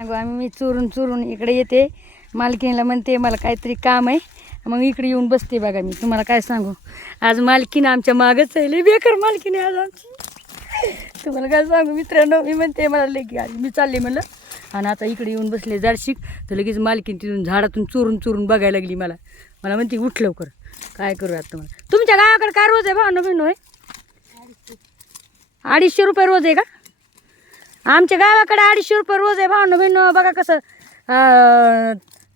अगं आम्ही मी चोरून चोरून इकडे येते, मालकीणीला म्हणते मला काहीतरी काम आहे, मग इकडे येऊन बसते. बघा मी तुम्हाला काय सांगू, आज मालकीण आमच्या मागच आहे, लय बेकार मालकीण आहे आज आमची. तुम्हाला काय सांगू मित्रांनो, मी म्हणते मला लेकी आली, मी चालले म्हणलं आणि आता इकडे येऊन बसले जारशिक, तर लगेच मालकीण तिथून झाडातून चोरून चोरून बघायला लागली मला. मला म्हणते उठ लवकर, काय करू आता तुम्हाला. तुमच्या गावाकडे काय रोज आहे भावना बहिण होय? 250 रुपये रोज आहे का? आमच्या गावाकडे 250 रुपये रोज आहे भावना बहिण. बघा कसं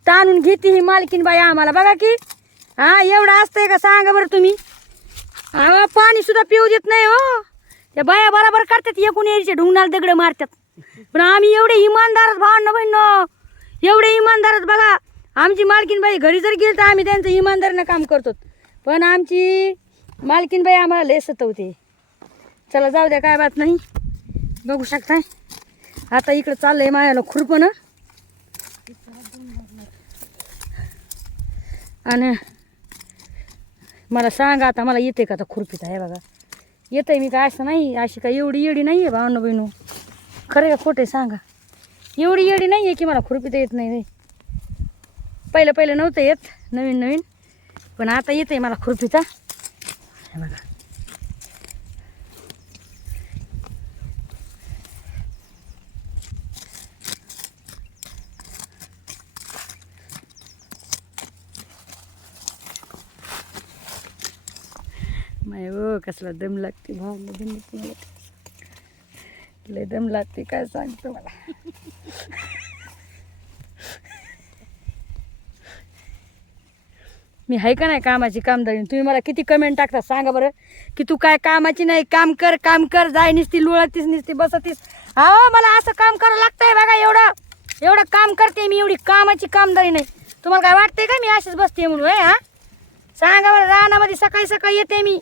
ताणून घेते ही मालकीन बाई आम्हाला. बघा की एवढं असतंय का सांगा बरं तुम्ही. पाणी सुद्धा पिऊ देत नाही हो. त्या बाया बरोबर करतात, एकूण यायचे ढुंगणाला दगड मारतात, पण आम्ही एवढे इमानदारच भावना बहिण, एवढे इमानदारच. बघा आमची मालकीन बाई घरी जर गेली तर आम्ही त्यांचं इमानदारीनं काम करतो, पण आमची मालकीन बाई आम्हाला लय सतवते. चला जाऊ द्या, काय बात नाही. बघू शकताय आता इकडं चाललंय मायाला खुरपणं, आणि मला सांगा आता मला येते का आता खुरपीत आहे. बघा येतंय, मी काय असं नाही, अशी काय एवढी येडी नाही आहे भावना बहिणू. खरं का खोटे सांगा, एवढी येडी नाही आहे की मला खुरपीत येत नाही. पहिलं पहिलं नव्हतं येत, नवीन नवीन, पण आता येतंय मला खुरपीचा. बघा माय हो, कसला दम लागते भावना बहिणी, तुम्हाला लय दम लागते काय सांगतो मला. मी आहे का नाही कामाची कामदारी. तुम्ही मला किती कमेंट टाकता सांगा बरं, की तू काय कामाची नाही, काम कर काम कर, जाय निसती लोळतीस निसती बसतीस. हो मला असं काम करावं लागतंय. बघा एवढं एवढं काम करते मी, एवढी कामाची कामदारी नाही. तुम्हाला काय वाटतंय का मी अशीच बसते म्हणून? हा सांगा बरं, रानामध्ये सकाळी सकाळी येते मी.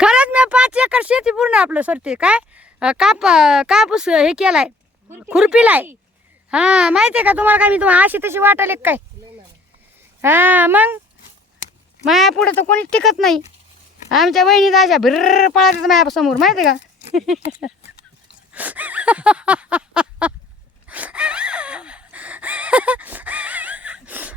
खरंच मी 5 एकर शेती पूर्ण आपलं सरते काय कापूस हे केलाय, खुरपीलाय. हा माहितीये का तुम्हाला, काय मी तुम्हाला अशी तशी वाटायला काय. हा मग माया पुढे तर कोणी टिकत नाही. आमच्या बहिणी अशा भिर्र पळायचं माया समोर, माहिती का.